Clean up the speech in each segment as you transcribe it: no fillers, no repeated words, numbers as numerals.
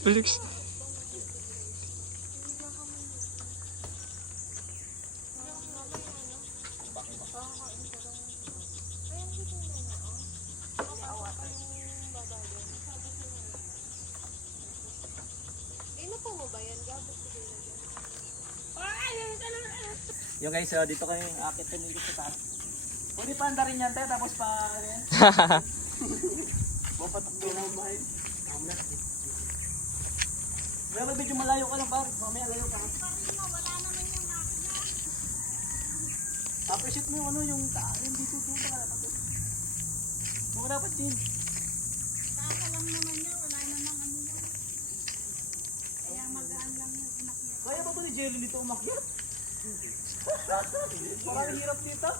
Felix. Yung guys, dito kayo akit tumigit sa taas. Pwede pa anda rin yan tayo, tapos pa ano yan. Papatok doon ang bahay. Pero medyo malayo ka lang par, mamaya layo ka. Appreciate mo yung ano, yung dito doon ka dapat. Mga dapat din. Saka lang naman niya, wala namang ano yan. Kaya magaan lang yung umakyat. Kaya ba ito ni Jelly dito umakyat? Parang hirap dito.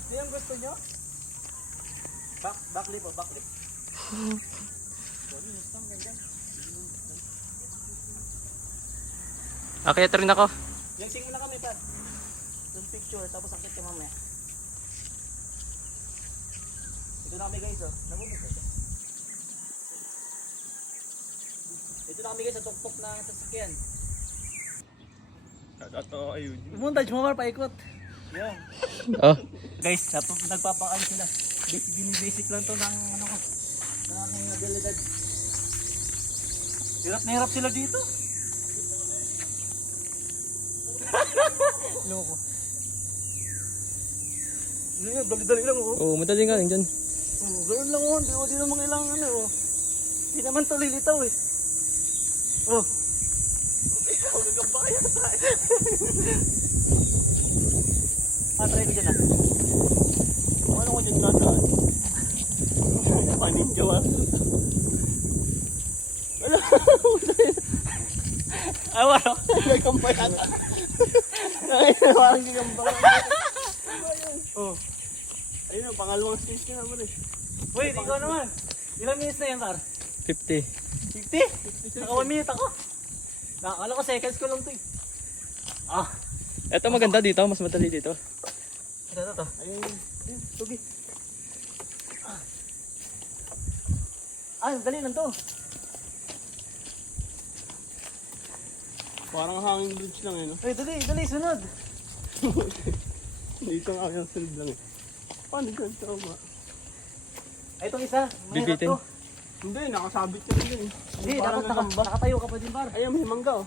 Hindi ang gusto nyo? Backlip o backlip? Akyat rin ako. Yung sing na kami pa. Yung picture, tapos akit ka mamaya. Ito na kami guys oh. Nabubog ito. Ito na kami guys sa tuktok ng sasakyan. Ayun. Montage mo pa paikot. Yan. Oh. Guys, nagpapakain sila. Basic lang to ng ano ko. Ng aking abilidad. Hirap na hirap sila dito. Loko. Ano yan, dali-dali lang oh. Oh, madali nga lang dyan. Ganoon lang oh, di naman kailangan ano oh. Di naman to lilitaw eh. Oh. Ikaw, nagambaya tayo. Try ko dyan ah. Ano ko dyan dadaan? Paninja ah. Ay, wala. Nagambay ata. Parang gigambay. Oh. Ayun ang pangalawang stage na naman eh. Wait, ikaw naman. Ilang minutes na yan, Par? 50. 50? Naka 1 minute ako. Nakakala ko seconds ko lang to eh. Ah. Ito maganda dito, mas madali dito. Ito. Ayun. Tugi. Ah, dali lang to. Parang hanging bridge lang eh no? Ay, dali, sunod. Dito ang aking sunod lang eh. Paano dyan? Tama. Ay, itong isa. Mahirap Bibitin. to. Hindi, nakasabit ka rin yun eh. Hindi, Parang dapat gagamba. nakatayo ka pa din, Par. Ayun, may mangga oh.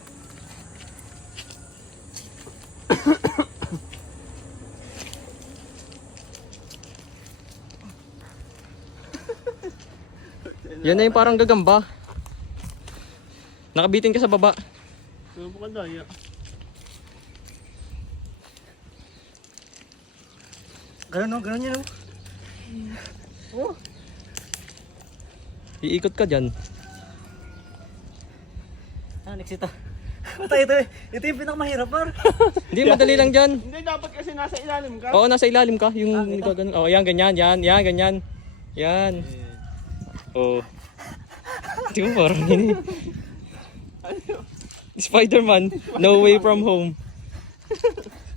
Yan na yung parang gagamba. Nakabitin ka sa baba. Ano ba ka daya? Ganun yun, oh. Oh. Iikot ka dyan. Ah, next ito. Ito yung pinakamahirap, Par. Hindi, madali lang dyan. Hindi, dapat kasi nasa ilalim ka. Oo, nasa ilalim ka. Yung ito. ganun. Oh, yan, ganyan. Yan. Yan. Oh. Di ba parang yun eh. Spider-Man. No way from home.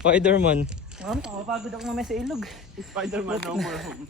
Spider-Man. Ma'am, nakapagod ako mamaya sa ilog. Spider-Man no more home.